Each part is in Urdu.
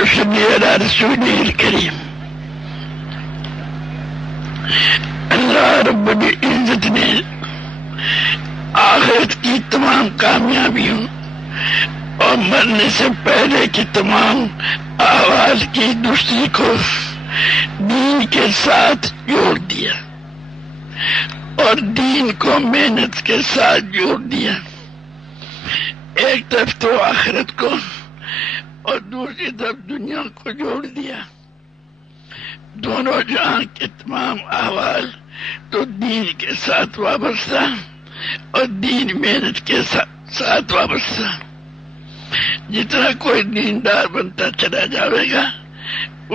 نصلي على رسوله الكريم. اللہ رب العزت نے آخرت کی تمام کامیابیوں اور مرنے سے پہلے کی تمام آواز کی دوسری کو دین کے ساتھ جوڑ دیا اور دین کو محنت کے ساتھ جوڑ دیا. ایک طرف تو آخرت کو اور دوسری طرف دنیا کو جوڑ دیا. دونوں جہاں کے تمام احوال تو دین کے ساتھ وابستہ اور دین محنت کے ساتھ وابستہ. جتنا کوئی دیندار بنتا چلا جائے گا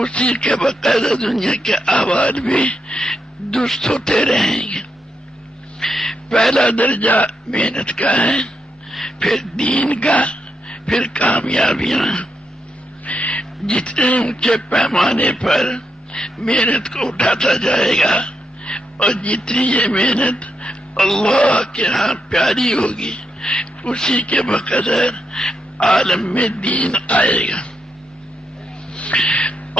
اسی کے باقاعدہ دنیا کے احوال بھی درست ہوتے رہیں گے. پہلا درجہ محنت کا ہے، پھر دین کا، پھر کامیابیاں. جتنے اونچے پیمانے پر محنت کو اٹھاتا جائے گا اور جتنی یہ محنت اللہ کے ہاں پیاری ہوگی اسی کے بقدر عالم میں دین آئے گا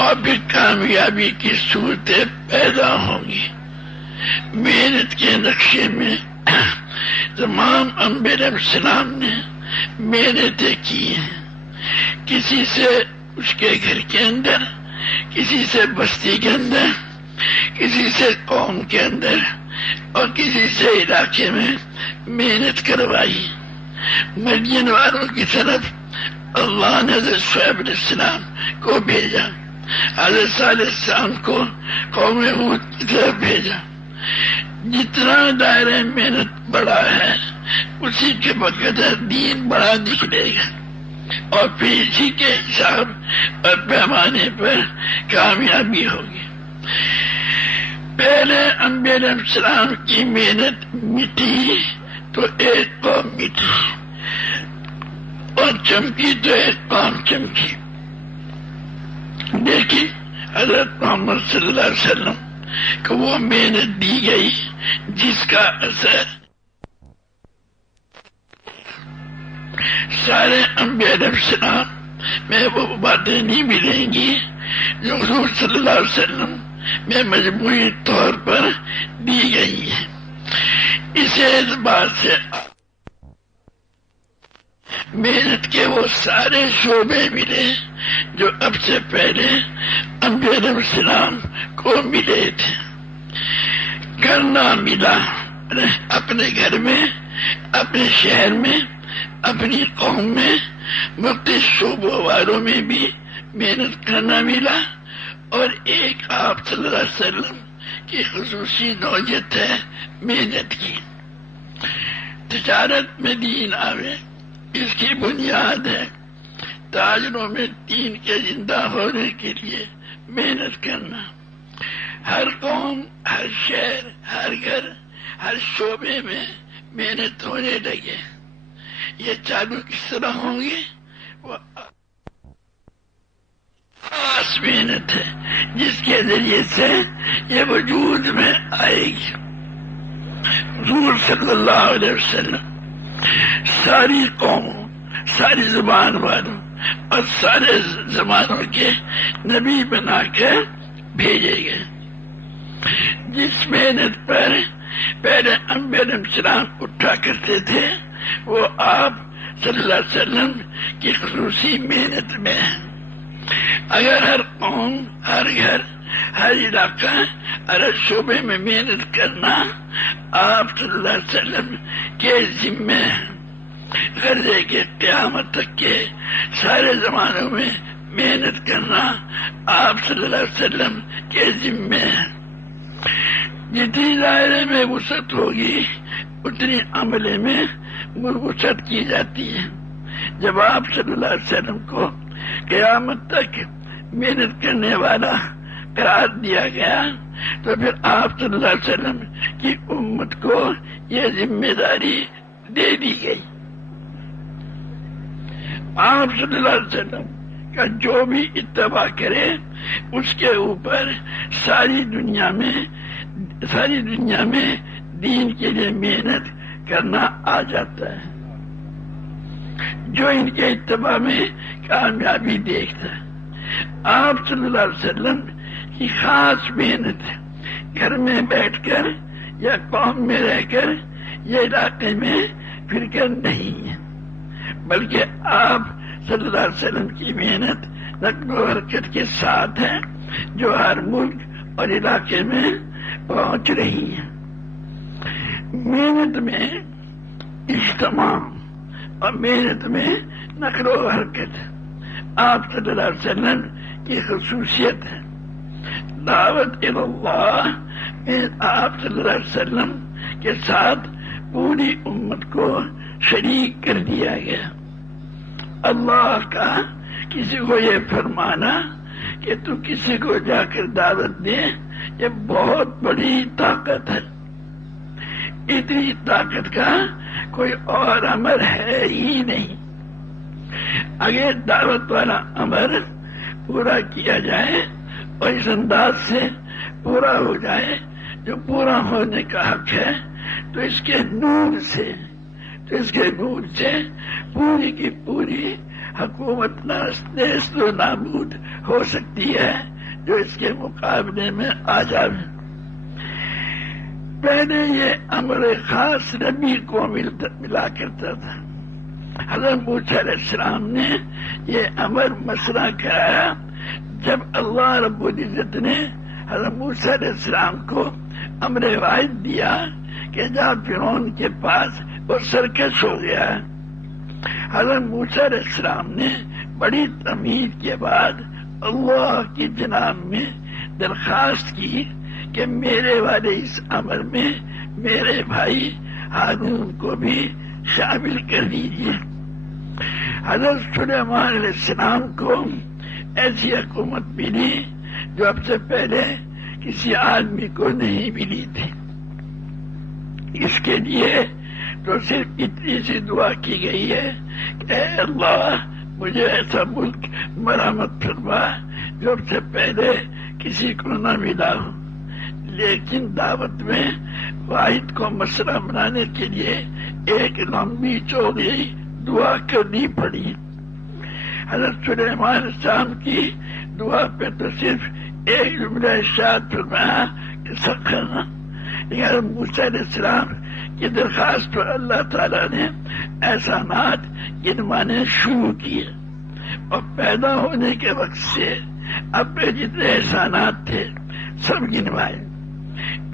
اور پھر کامیابی کی صورتیں پیدا ہوں گی. محنت کے نقشے میں تمام انبیاء علیہ السلام نے محنتیں کی ہیں. کسی سے اس کے گھر کے اندر، کسی سے بستی کے اندر، کسی سے قوم کے اندر اور کسی سے علاقے میں محنت کروائی. مدین والوں کی طرف اللہ نے حضرت شعیب علیہ السلام کو بھیجا، حضرت صالح علیہ السلام کو قوم ہود کی طرف بھیجا. جتنا دائرہ محنت بڑا ہے اسی کے بقدر دین بڑا نکلے گا اور پھر اسی کے حساب اور پیمانے پر کامیابی ہوگی. پہلے انبیاء علیہ السلام کی محنت مٹی تو ایک قوم مٹی اور چمکی تو ایک قوم چمکی. دیکھیں حضرت محمد صلی اللہ علیہ وسلم کو وہ محنت دی گئی جس کا اثر سارے انبیاء علیہ السلام میں وہ باتیں نہیں ملیں گی جو حضور صلی اللہ علیہ وسلم میں مجموعی طور پر دی گئی ہیں. اس اعتبار سے محنت کے وہ سارے شعبے ملے جو اب سے پہلے انبیاء علیہ السلام کو ملے تھے. کرنا ملا اپنے گھر میں، اپنے شہر میں، اپنی قوم میں، مختلف شعبوں والوں میں بھی محنت کرنا ملا. اور ایک آپ صلی اللہ علیہ وسلم کی خصوصی نوعیت ہے محنت کی. تجارت میں دین آوے اس کی بنیاد ہے تاجروں میں دین کے زندہ ہونے کے لیے محنت کرنا. ہر قوم، ہر شہر، ہر گھر، ہر شعبے میں محنت ہونے لگے. یہ چالو کس طرح ہوں گے؟ وہ خاص محنت ہے جس کے ذریعے سے یہ وجود میں آئے گی. حضور صلی اللہ علیہ وسلم ساری قوموں، ساری زبان والوں اور سارے زمانوں کے نبی بنا کر بھیجے گئے. جس محنت پر پہلے انبیاء علیہ السلام اٹھا کرتے تھے وہ آپ صلی اللہ علیہ وسلم کی خصوصی محنت میں ہے. اگر ہر قوم، ہر گھر، ہر علاقہ، ہر شعبے میں محنت کرنا آپ صلی اللہ علیہ وسلم کے ذمے ہے. غرضے کے قیامت تک کے سارے زمانوں میں محنت کرنا آپ صلی اللہ علیہ وسلم کے ذمے ہے. جتنی دائرے میں وسعت ہوگی اتنی عملے میں وسعت کی جاتی ہے. جب آپ صلی اللہ علیہ وسلم کو قیامت تک محنت کرنے والا قرار دیا گیا تو پھر آپ صلی اللہ علیہ وسلم کی امت کو یہ ذمہ داری دے دی گئی. آپ صلی اللہ علیہ وسلم کا جو بھی اتباع کرے اس کے اوپر ساری دنیا میں دین کے لیے محنت کرنا آ جاتا ہے. جو ان کے اتباع میں کامیابی دیکھتا ہے آپ صلی اللہ علیہ وسلم کی خاص محنت ہے، گھر میں بیٹھ کر یا قوم میں رہ کر یہ علاقے میں پھر کر نہیں ہے، بلکہ آپ صلی اللہ علیہ وسلم کی محنت نقل و حرکت کے ساتھ ہے جو ہر ملک اور علاقے میں پہنچ رہی ہے۔ محنت میں اجتماع اور محنت میں نقل و حرکت آپ صلی اللہ علیہ وسلم کی خصوصیت ہے۔ دعوت اللہ میں آپ صلی اللہ علیہ وسلم کے ساتھ پوری امت کو شریک کر دیا گیا۔ اللہ کا کسی کو یہ فرمانا کہ تو کسی کو جا کر دعوت دے، یہ بہت بڑی طاقت ہے۔ اتنی طاقت کا کوئی اور امر ہے ہی نہیں۔ اگر دعوت والا امر پورا کیا جائے اور اس انداز سے پورا ہو جائے جو پورا ہونے کا حق ہے، تو اس کے نور سے پوری کی پوری حکومت نیست و نابود ہو سکتی ہے جو اس کے مقابلے میں آ جائے۔ پہلے یہ امر خاص نبی کو ملا کرتا تھا۔ حضرت موسیٰ علیہ السلام نے یہ امر مسئلہ کرایا جب اللہ رب العزت نے حضرت موسیٰ علیہ السلام کو امر واحد دیا کہ جا فرعون کے پاس وہ سرکش ہو گیا۔ حضرت موسیٰ علیہ السلام نے بڑی تمہید کے بعد اللہ کی جناب میں درخواست کی کہ میرے والے اس امر میں میرے بھائی ہارون کو بھی شامل کر دیجیے۔ حضرت سلیمان علیہ السلام کو ایسی حکومت ملی جو اب سے پہلے کسی آدمی کو نہیں ملی تھی۔ اس کے لیے تو صرف اتنی سی دعا کی گئی ہے کہ اے اللہ مجھے ایسا ملک مرحمت فرما جو اب سے پہلے کسی کو نہ ملا ہو۔ لیکن دعوت میں واحد کو مسئلہ بنانے کے لیے ایک لمبی چوڑی دعا کرنی پڑی۔ حضرت سلیمان علیہ السلام کی دعا پہ تو صرف ایک جملہ ارشاد فرمایا کہ سخرنا، لیکن حضرت موسیٰ علیہ السلام کی درخواست پر اللہ تعالیٰ نے احسانات گنوانے شروع کیے اور پیدا ہونے کے وقت سے اب پہ جتنے احسانات تھے سب گنوائے،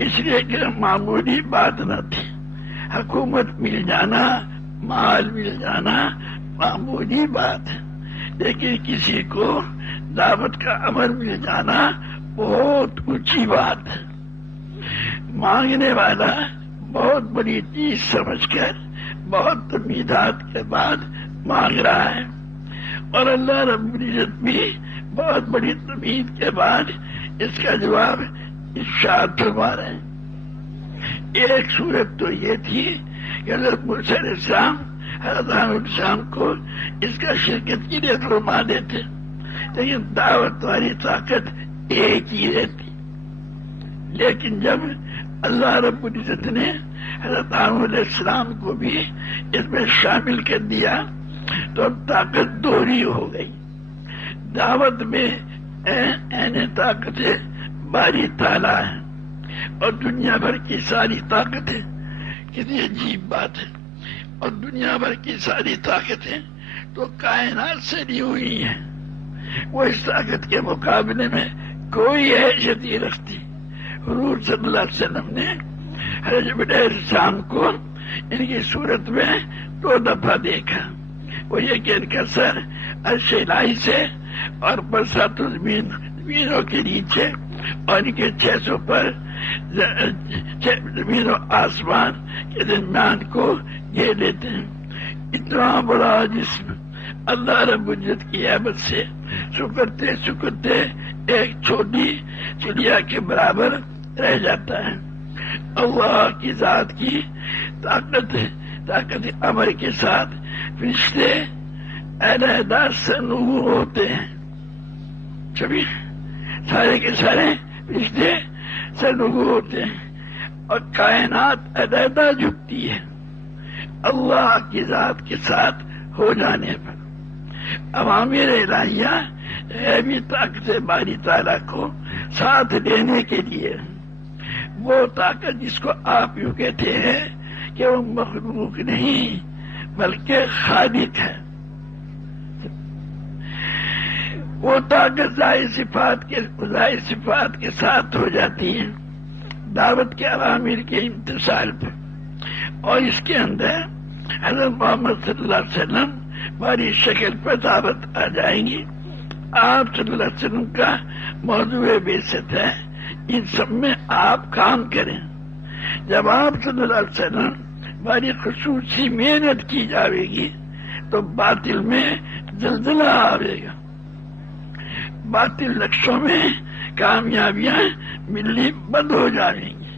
اس لیے کہ معمولی بات نہ تھی۔ حکومت مل جانا، مال مل جانا معمولی بات ہے، لیکن کسی کو دعوت کا امر مل جانا بہت اونچی بات ہے۔ مانگنے والا بہت بڑی چیز سمجھ کر بہت تمہیدات کے بعد مانگ رہا ہے، اور اللہ رب العزت بھی بہت بڑی تمہید کے بعد اس کا جواب ارشاد فرما رہے ہیں۔ ایک صورت تو یہ تھی کہ حضرت موسیٰ علیہ السلام حضرت ہارون علیہ السلام کو اس کا شرکت کے لیے فرما دیتے، لیکن دعوت والی طاقت ایک ہی رہتی۔ لیکن جب اللہ رب العزت نے حضرت ہارون علیہ السلام کو بھی اس میں شامل کر دیا تو اب طاقت دوہری ہو گئی۔ دعوت میں طاقتیں باری تعالیٰ ہیں اور دنیا بھر کی ساری طاقتیں، کتنی عجیب بات ہے، اور دنیا بھر کی ساری طاقتیں تو کائنات سے لی ہوئی ہیں، وہ اس طاقت کے مقابلے میں کوئی حیثیت نہیں رکھتی۔ حضور صلی اللہ علیہ وسلم نے حضرت جبرائیل علیہ السلام کو ان کی صورت میں 2 دفعہ دیکھا، وہ یہ کہ ان کا سر عرش الہی سے اور برسات زمینوں کے نیچے اور ان کے 600 پر زمین و آسمان کے درمیان کو گھیر لیتے ہیں۔ اتنا بڑا جسم اللہ رب العزت کی عبادت سے سکڑتے سکڑتے ایک چھوٹی چڑیا کے برابر رہ جاتا ہے۔ اللہ کی ذات کی طاقت امر کے ساتھ فرشتے علیحدہ سرنگوں ہوتے ہیں، سبھی سارے کے سارے فرشتے سرنگوں ہوتے ہیں اور کائنات علیحدہ جھکتی ہے اللہ کی ذات کے ساتھ ہو جانے پر۔ عوامر الہیہ غیبی طاقت باری تعالیٰ کو ساتھ لینے کے لیے، وہ طاقت جس کو آپ یوں کہتے ہیں کہ وہ مخلوق نہیں بلکہ خالق ہے، وہ طاقت ظاہر صفات کے ساتھ ہو جاتی ہے دعوت کے عوامر کے امتثال پر، اور اس کے اندر حضرت محمد صلی اللہ علیہ وسلم ہماری شکل پر دعوت آ جائیں گی۔ آپ صلی اللہ علیہ وسلم کا موضوع بعثت ہے ان سب میں آپ کام کریں۔ جب آپ صلی اللہ علیہ وسلم ہماری خصوصی محنت کی جائے گی تو باطل میں زلزلہ آئے گا، باطل نقشوں میں کامیابیاں ملنی بند ہو جائیں گی۔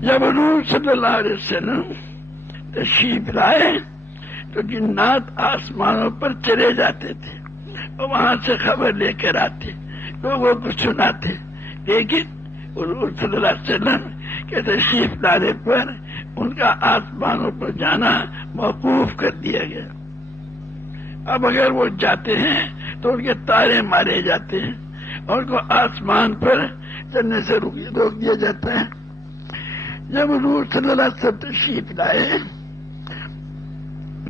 جب حضور صلی اللہ علیہ وسلم تشریف لائے تو جنات آسمانوں پر چلے جاتے تھے اور وہاں سے خبر لے کر آتے، لوگوں کو سناتے، لیکن حضور صلی اللہ علیہ وسلم کے تشریف لانے پر ان کا آسمانوں پر جانا موقوف کر دیا گیا۔ اب اگر وہ جاتے ہیں تو ان کے تارے مارے جاتے ہیں اور ان کو آسمان پر چلنے سے روک دیا جاتا ہے۔ جب حضور صلی اللہ علیہ وسلم تشریف لائے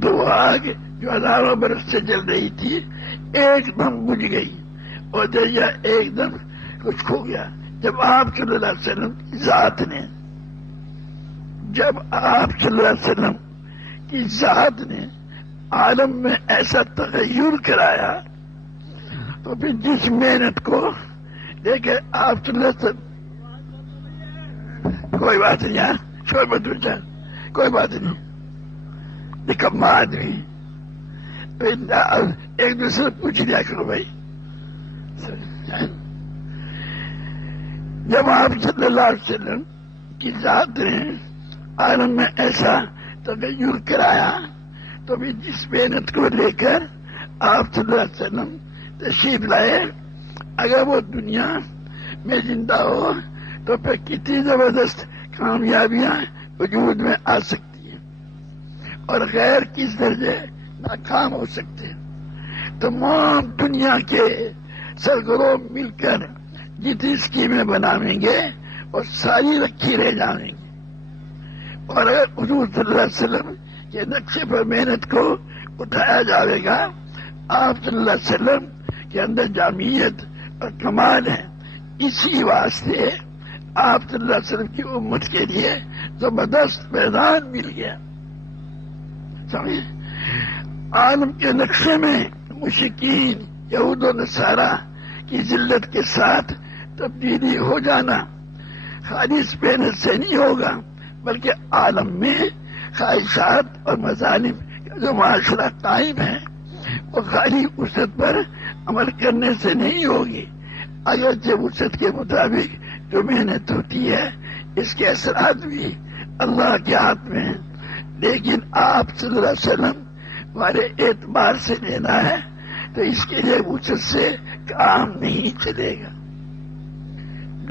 تو وہ آگ جو ہزاروں برس سے جل رہی تھی ایک دم بجھ گئی اور دریا ایک دم خشک ہو گیا۔ جب آپ صلی اللہ علیہ وسلم کی ذات نے عالم میں ایسا تغیر کرایا تو پھر جس محنت کو لے کے آپ صلی اللہ علیہ وسلم، کوئی بات نہیں یار، شور مت بچا، کوئی بات نہیں، نکما آدمی، ایک دوسرے سے پوچھ لیا کرو بھائی۔ جب آپ صلی اللہ علیہ وسلم کی ذات نے عالم میں ایسا تغیر کرایا تو بھی جس محنت کو لے کر آپ صلی اللہ علیہ وسلم تشریف لائے، اگر وہ دنیا میں زندہ ہو تو پھر کتنی زبردست کامیابیاں وجود میں آ سکتی ہیں اور غیر کس درجے ناکام ہو سکتے ہیں۔ تمام دنیا کے سرگروں مل کر جتنی اسکیمیں بناویں گے اور ساری رکھی رہ جائیں گی، اور اگر حضور صلی اللہ علیہ وسلم کے نقشے پر محنت کو اٹھایا جائے گا، آپ صلی اللہ علیہ وسلم کے اندر جامعیت اور کمال ہے، اسی واسطے آپ صلی اللہ علیہ وسلم کی امت کے لیے زبردست میدان مل گیا۔ سمجھے؟ عالم کے نقشے میں مشرکین یہود و نصارہ کی ذلت کے ساتھ تبدیلی ہو جانا خالص محنت سے نہیں ہوگا، بلکہ عالم میں خواہشات اور مظالم کا جو معاشرہ قائم ہے وہ خالی وسعت پر عمل کرنے سے نہیں ہوگی، اگرچہ وسعت کے مطابق جو محنت ہوتی ہے اس کے اثرات بھی اللہ کے ہاتھ میں ہیں، لیکن آپ صلی اللہ علیہ وسلم ہمارے اعتبار سے لینا ہے تو اس کے لیے وسعت سے کام نہیں چلے گا۔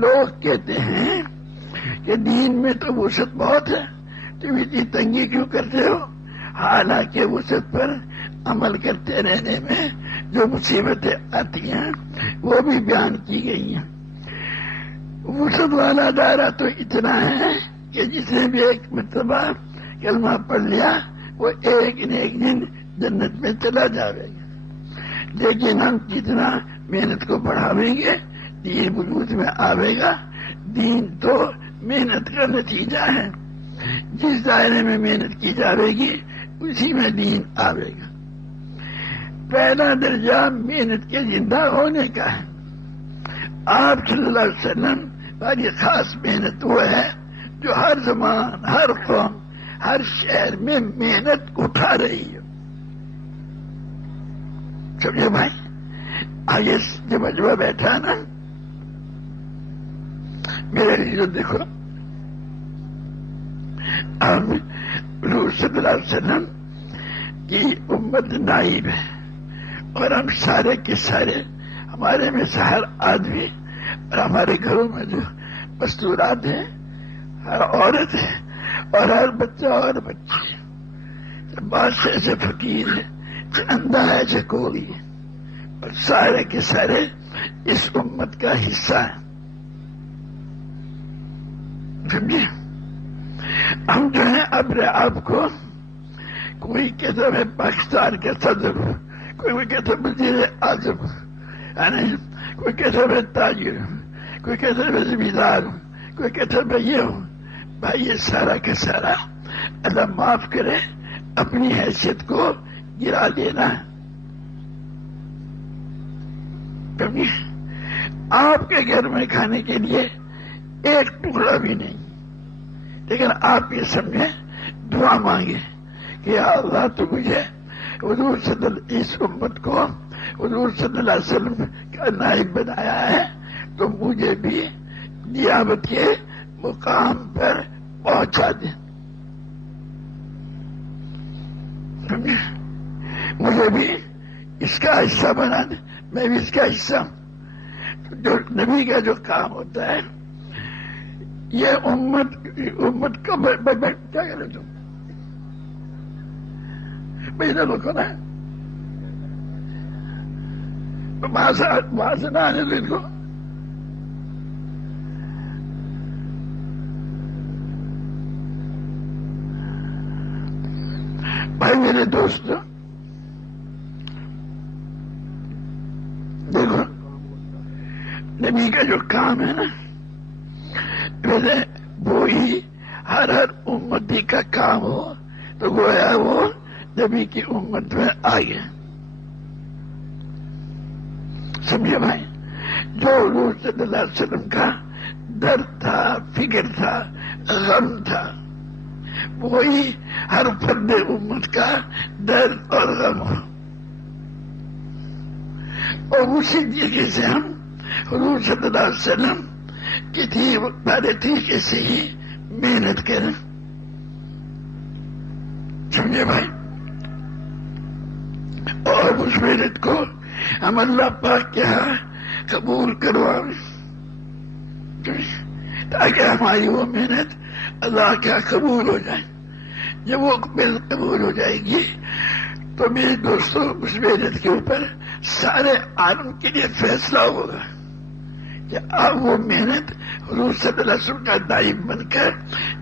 لوگ کہتے ہیں کہ دین میں تو وسعت بہت ہے، تم اتنی تنگی کیوں کرتے ہو؟ حالانکہ وسعت پر عمل کرتے رہنے میں جو مصیبتیں آتی ہیں وہ بھی بیان کی گئی ہیں۔ وسعت والا دائرہ تو اتنا ہے کہ جس نے بھی ایک مرتبہ کلمہ پڑھ لیا وہ ایک نہ ایک دن جنت میں چلا جائے گا، لیکن ہم جتنا محنت کو بڑھاویں گے دین وجود میں آئے گا۔ دین تو محنت کا نتیجہ ہے، جس دائرے میں محنت کی جائے گی اسی میں دین آئے گا۔ پہلا درجہ محنت کے زندہ ہونے کا ہے۔ آپ صلی اللہ علیہ وسلم والی خاص محنت وہ ہے جو ہر زمان، ہر قوم، ہر شہر میں محنت اٹھا رہی ہے۔ سمجھے بھائی؟ آگے جو مجمع بیٹھا نا میرے لیے دیکھو، ہم حضور صلی اللہ علیہ وسلم کی امت نائب ہے اور ہم سارے کے سارے، ہمارے میں سے ہر آدمی اور ہمارے گھروں میں جو مستورات ہیں، ہر عورت ہے اور ہر بچہ اور بچی، بادشاہ سے فقیر ہے، اندھا ہے سے کوڑی ہے، اور سارے کے سارے اس امت کا حصہ ہیں. سمجھے؟ ہم جو ہیں اپنے آپ کو، کوئی کہتا ہے پاکستان کے صدر، کوئی کہتا ہے وزیر اعظم، کوئی کہتا ہے تاجر، کوئی کہتا ہے زمیندار، کوئی کہتا ہے یہ ہوں. بھائی یہ سارا کا سارا اللہ معاف کرے اپنی حیثیت کو گرا دینا. کبھی آپ کے گھر میں کھانے کے لیے ایک ٹکڑا بھی نہیں، لیکن آپ یہ سمجھیں، دعا مانگے کہ یا اللہ تو مجھے حضور صلی اللہ، اس امت کو حضور صلی اللہ علیہ وسلم کا نائب بنایا ہے، تو مجھے بھی نیابت کے مقام پر پہنچا دیں. مجھے بھی اس کا حصہ بنا دیں، میں بھی اس کا حصہ ہوں. جو نبی کا جو کام ہوتا ہے، یہ امت کا کیا کر رہے تم پہلے رکھو نا، وہاں سے نہ آنے دو ان کو. بھائی میرے دوست، دیکھو نبی کا جو کام ہے نا، ویسے وہی ہر امتی کا کام ہو تو گویا وہ نبی کی امت میں آ گیا. سمجھے بھائی؟ جو حضور صلی اللہ علیہ وسلم کا درد تھا، فکر تھا، غم تھا، وہی ہر فرد امت کا درد اور غم ہو. اور اسی طریقے سے ہم حضور صلی اللہ علیہ وسلم کی بڑے طریقے سے ہی محنت کریں. سمجھے بھائی؟ اور اس محنت کو ہم اللہ پاک کے ہاں قبول کروائیں، تاکہ ہماری وہ محنت اللہ کے ہاں قبول ہو جائے. جب وہ قبول ہو جائے گی تو میرے دوستوں اس محنت کے اوپر سارے عالم کے لیے فیصلہ ہوگا کہ آپ وہ محنت حضور صلی اللہ علیہ وسلم کا نائب بن کر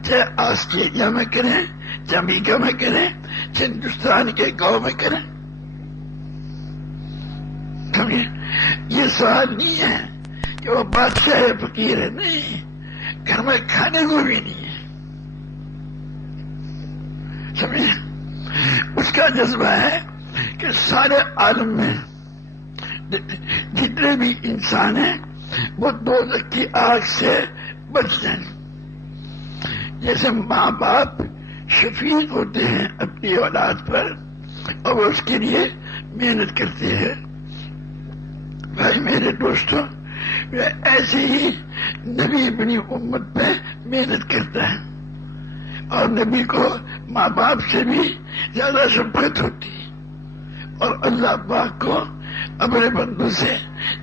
چاہے آسٹریلیا میں کریں، چاہے امریکہ میں کریں، چاہے ہندوستان کے گاؤں میں کریں. یہ سوال نہیں ہے کہ وہ بادشاہ ہے، فقیر ہے، نہیں، گھر میں کھانے کو بھی نہیں ہے. سمجھے؟ اس کا جذبہ ہے کہ سارے عالم میں جتنے بھی انسان ہیں وہ دوزخ کی آگ سے بچ جائیں. جیسے ماں باپ شفیق ہوتے ہیں اپنی اولاد پر اور وہ اس کے لیے محنت کرتے ہیں. بھائی میرے دوستوں، ایسے ہی نبی اپنی امت پہ محنت کرتا ہے، اور نبی کو ماں باپ سے بھی زیادہ شفقت ہوتی ہے، اور اللہ پاک کو اپنے بندوں سے،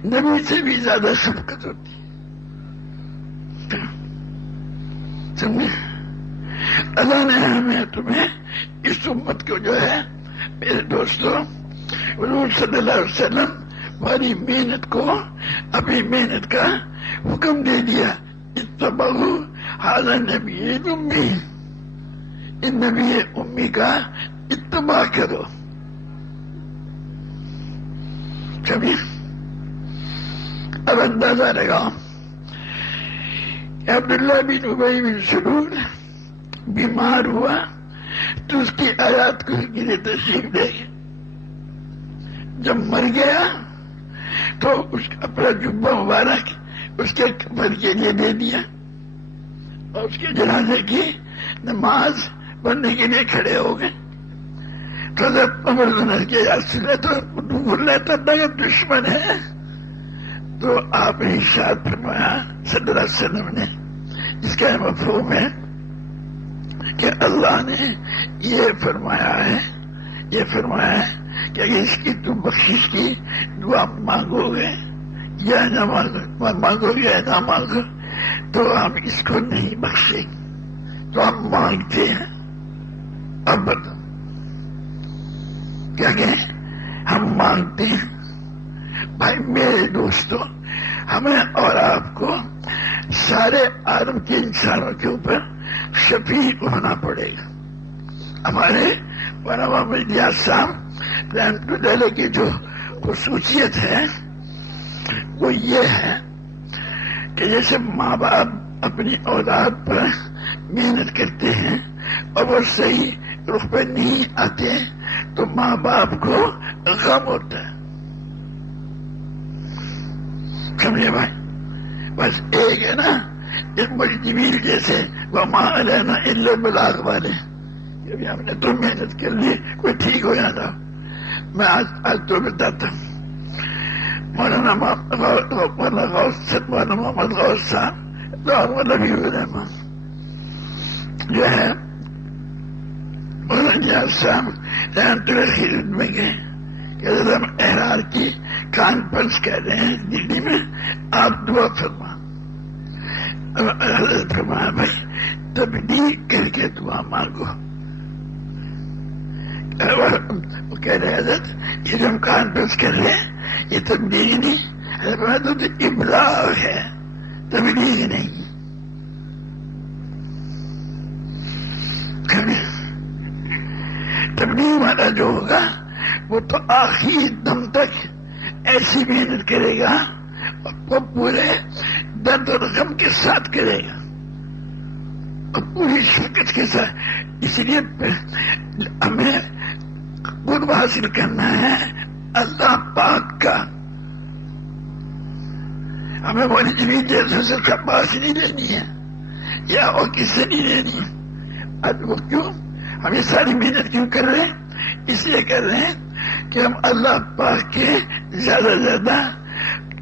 نبی سے بھی زیادہ شفقت ہوتی ہے. سمجھے؟ اللہ نے ہمیں تمہیں اس امت کو جو ہے میرے دوستوں حضور صلی اللہ علیہ وسلم ہماری محنت کو، اپنی محنت کا حکم دے دیا. اتبعوا ھذا النبی الامی، ان نبی امی کا اتباع کرو. کبھی اب اندازہ لگاؤ کہ عبداللہ بن ابی بن سلول بیمار ہوا تو اس کی آیات کو گرے تشریف لے گئے. جب مر گیا تو اس کا اپنا جبہ مبارک اس کے کفن کے لیے دے دیا، اور اس کے جنازے کی نماز پڑھنے کے لیے کھڑے ہو گئے. تو جب عمر بن کے سنے تو لیتا نگر دشمن ہے، تو آپ نے ارشاد فرمایا صلی اللہ علیہ وسلم نے، اس کا مفہوم ہے کہ اللہ نے یہ فرمایا ہے کہ اگر اس کی تم بخشش کی دعا مانگو گے یا نہ مانگو گے یا نہ مانگو تو ہم اس کو نہیں بخشیں گے. تو ہم مانگتے ہیں. اب بتاؤ کیا کہیں ہم مانگتے ہیں بھائی میرے دوستوں ہمیں اور آپ کو سارے عالم کے انسانوں کے اوپر شفیق ہونا پڑے گا. ہمارے مولانا مجدیات صاحب رحمۃ اللہ علیہ کی جو خصوصیت ہے وہ یہ ہے کہ جیسے ماں باپ اپنی اولاد پر محنت کرتے ہیں اور وہ صحیح رخ پہ نہیں آتے تو ماں باپ کو غم ہوتا ہے. سمجھے بھائی؟ بس ایک ہے نا اس مجدمیل جیسے وما علینا الا البلاغ والے کہ ہم نے تو محنت کر لی کوئی ٹھیک ہو جاتا. میں آج تو بتاتا ہوں مولانا محمد غوث صاحب ربیع الرحمان جو ہے مولانا صاحب رحمۃ اللہ خدمت میں گئے کہ ہم احرار کی کانفرنس کر رہے ہیں دلی میں، آپ دعا فرما. حضرت فرمایا بھائی تبلیغ کر کے دعا مانگو. وہ کہہ رہے حضرت یہ جو ہم کانفرنس کر رہے ہیں یہ تبلیغ نہیں، حضرت تو ابلاغ ہے تبلیغ نہیں. تبلیغ والا جو ہوگا وہ تو آخری دم تک ایسی محنت کرے گا اور وہ پورے درد اور غم کے ساتھ کرے گا اور پوری شرکت کے ساتھ. اس لیے ہمیں قرب حاصل کرنا ہے اللہ پاک کا. ہمیں وہ جمیل جیسے سے شاباش نہیں لینی ہے یا اور کس سے نہیں لینی ہے. اب وہ کیوں ہم یہ ساری محنت کیوں کر رہے ہیں؟ اس لیے کر رہے ہیں کہ ہم اللہ پاک کے زیادہ سے زیادہ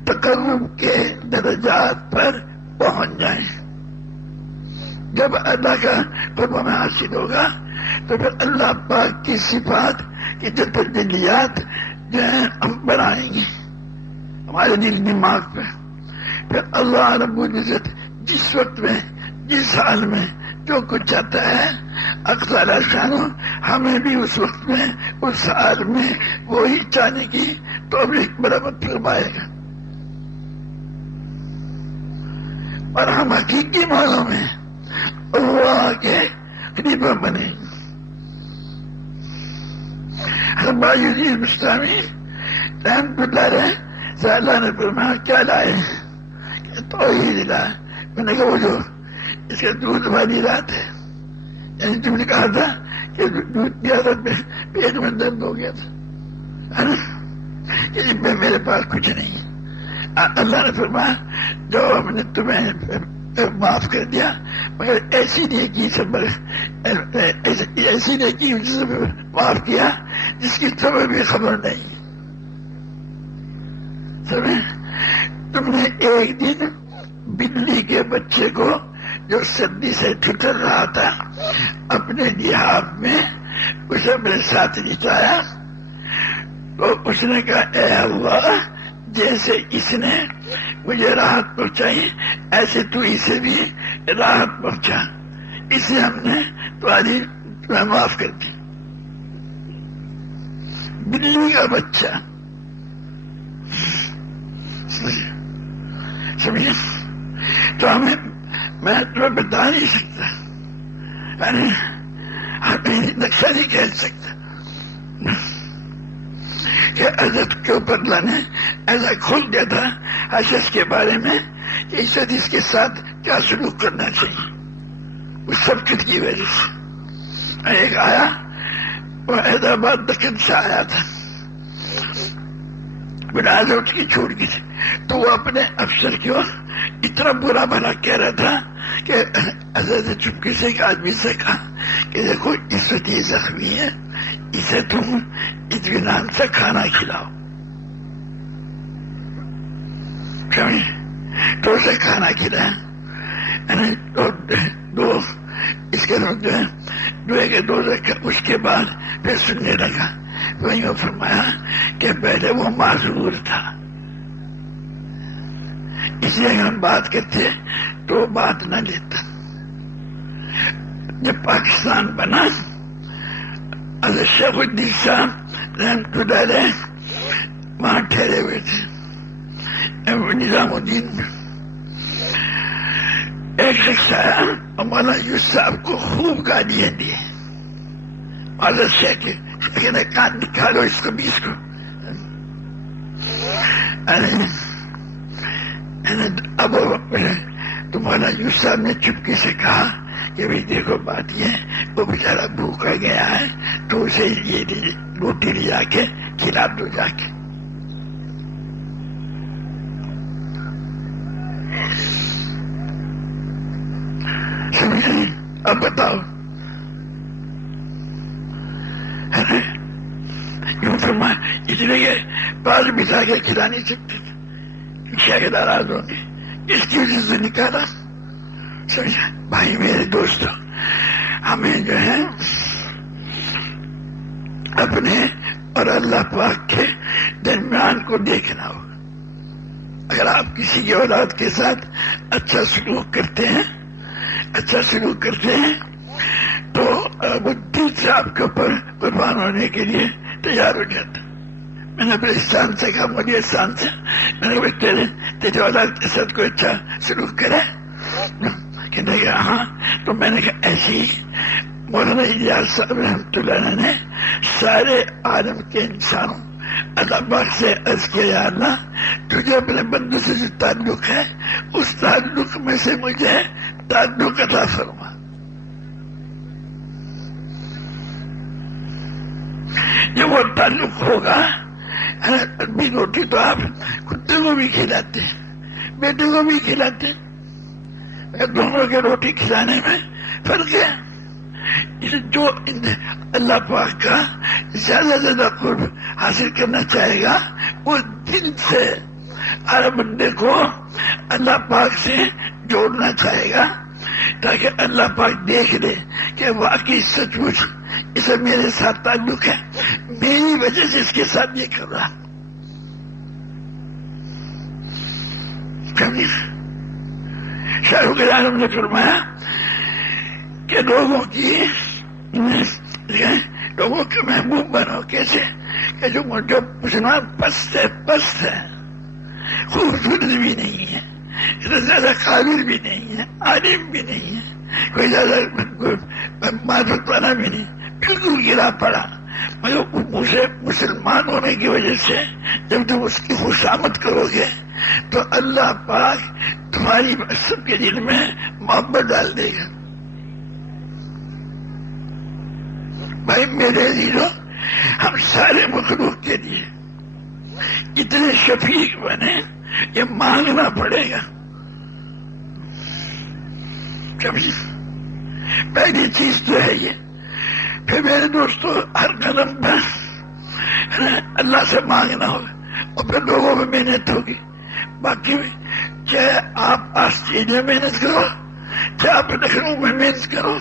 تقرب کے درجات پر پہنچ جائیں. جب اللہ کا قرب ہمیں حاصل ہوگا تو پھر اللہ پاک کی صفات کی جو تجلیات جو ہیں ہم بنائیں گے ہمارے دل دماغ پہ. پھر اللہ رب العزت جس وقت میں جس حال میں جو کچھ چاہتا ہے اقصال شانو ہمیں بھی اس وقت میں اس حال میں وہی چاہنے کی توفیق برابر فرمائے گا اور ہم حقیقی معنوں میں اللہ کے خلیفہ بنے. باجی مستعمی رحمۃ اللہ علیہ سے اللہ نے فرمایا کیا لائے کہ توحید لائے. میں نے کہا وہ جو اس کے دودھ والی رات ہے یعنی تم نے کہا تھا کہ دودھ کی حالت میں پیٹ میں درد ہو گیا تھا کہ جب میں میرے پاس کچھ نہیں ہے. اللہ نے فرمایا جو ہم نے تمہیں معاف کر دیا مگر ایسی نیکی سے ایسی نیکی سے معاف کیا جس کی تمہیں بھی خبر نہیں. تم نے ایک دن بلی کے بچے کو جو سردی سے ٹھٹر رہا تھا اپنے لحاف میں اسے اپنے ساتھ لٹایا تو اس نے کہا اے اللہ جیسے اس نے مجھے راحت پہنچائی ایسے تو اسے بھی راحت پہنچا. اسے ہم نے تمہیں معاف کر دی. بلی کا بچہ سمجھے تو ہمیں میں تمہیں بتا نہیں سکتا ہمیں نقشہ نہیں کہہ سکتا کہ حضرت کے اوپر اللہ نے ایسا کھول دیا تھا حضرت کے بارے میں کہ اس حدیث کے ساتھ کیا سلوک کرنا چاہیے اس سب کچھ کی وجہ سے. ایک آیا وہ حیدرآباد دکن سے آیا تھا بنا اس کی چھوٹ گئی تھی تو وہ اپنے افسر کو اتنا برا بھلا کہہ رہا تھا کہ حضرت چپکے سے ایک آدمی سے کہا کہ دیکھو اس وقت یہ زخمی ہے اسے تم اطمینان سے کھانا کھلاؤ. تو اسے کھانا کھلایا دو اس کے جو ہے دو اس کے بعد پھر سننے لگا. وہیں وہ فرمایا کہ پہلے وہ معذور تھا اس لیے ہم بات کرتے تو بات نہ لیتا. جب پاکستان بنا حضرت شیخ الدین صاحب رحمۃ اللہ علیہ وہاں ٹھہرے ہوئے تھے نظام الدین میں. ایک شخص آیا اور مولانا یوسف صاحب کو خوب گالیاں دی. حضرت شیخ نے کان نکالو اس کو 20 کو. اب تو مولانا یوسف صاحب نے چپکے سے کہا کہ بھائی دیکھو بات یہ ہے وہ بیچارہ بھوکا گیا ہے تو اسے یہ روٹی لے جا کے کھلا دو جا کے. اب بتاؤ کیوں فرمایا اس لیے پاس بٹھا کے کھلا نہیں سکتے تھے کیا کہ ناراض ہوں گے اس کی وجہ سے نکالا. سمجھا بھائی میرے دوستوں ہمیں جو ہے اپنے اور اللہ پاک کے درمیان کو دیکھنا ہوگا. اگر آپ کسی کی اولاد کے ساتھ اچھا سلوک کرتے ہیں تو وہ دل سے آپ کے اوپر قربان ہونے کے لیے تیار ہو جاتا. میں نے اپنے احسان سے کہا مجھے احسان سے میں نے تیرے اولاد کے ساتھ کوئی اچھا سلوک کرے کہنے کہ ہاں. تو میں نے کہا ایسی ہی مولانا الیاس صاحب رحمۃ اللہ علیہ نے سارے عالم کے انسانوں اللہ پاک سے عرض کیا یا اللہ تجھے اپنے بندے سے جو تعلق ہے اس تعلق میں سے مجھے تعلق عطا فرما. یہ وہ تعلق ہوگا. ابھی روٹی تو آپ کتے کو بھی کھلاتے ہیں بیٹے کو بھی کھلاتے ہیں دونوں کے روٹی کھلانے میں فرق ہے. جو اللہ پاک کا زیادہ زیادہ قرب حاصل کرنا چاہے گا وہ دل سے ہر بندے کو اللہ پاک سے جوڑنا چاہے گا تاکہ اللہ پاک دیکھ لے کہ واقعی سچ مچ اسے میرے ساتھ تعلق ہے میری وجہ سے اس کے ساتھ یہ کر رہا. شاہ رخ عالم نے فرمایا کہ لوگوں کے محبوب بنو. کیسے کہ جو مسلمان پست ہے خوبصورت بھی نہیں ہے زیادہ قابل بھی نہیں ہے عالم بھی نہیں ہے کوئی زیادہ معرفت والا بھی نہیں بالکل گرا پڑا مگر اسے مسلمان ہونے کی وجہ سے جب تم اس کی خوشامد کرو گے تو اللہ پاک تمہاری سب کے دل میں محبت ڈال دے گا. بھائی میرے عزیزوں ہم سارے مخلوق کے لیے اتنے شفیق بنے یہ مانگنا پڑے گا. پہلی چیز تو ہے یہ. پھر میرے دوستوں ہر قدم پر اللہ سے مانگنا ہوگا اور پھر لوگوں میں محنت ہوگی. باقی چاہے آپ آسٹریلیا محنت کرو چاہے آپ لکھنؤ میں محنت کرو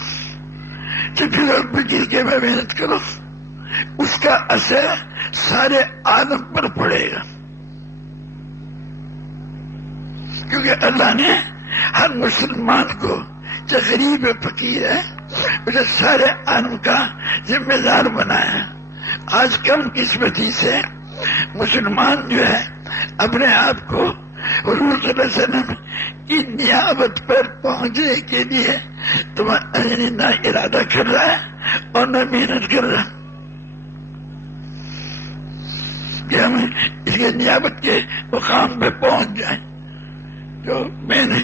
چاہے پھر کے میں محنت کرو اس کا اثر سارے عالم پر پڑے گا. کیونکہ اللہ نے ہر مسلمان کو چاہے غریب فقیر ہے اسے سارے عالم کا ذمہ دار بنایا. آج کم قسمتی سے مسلمان جو ہے اپنے آپ کو حضور صلی اللہ علیہ وسلم کی نیابت پر پہنچنے کے لیے نہ ارادہ کر رہا ہے اور نہ محنت کر رہا کہ ہم اس کے نیابت کے مقام پہ پہنچ جائیں جو میں نے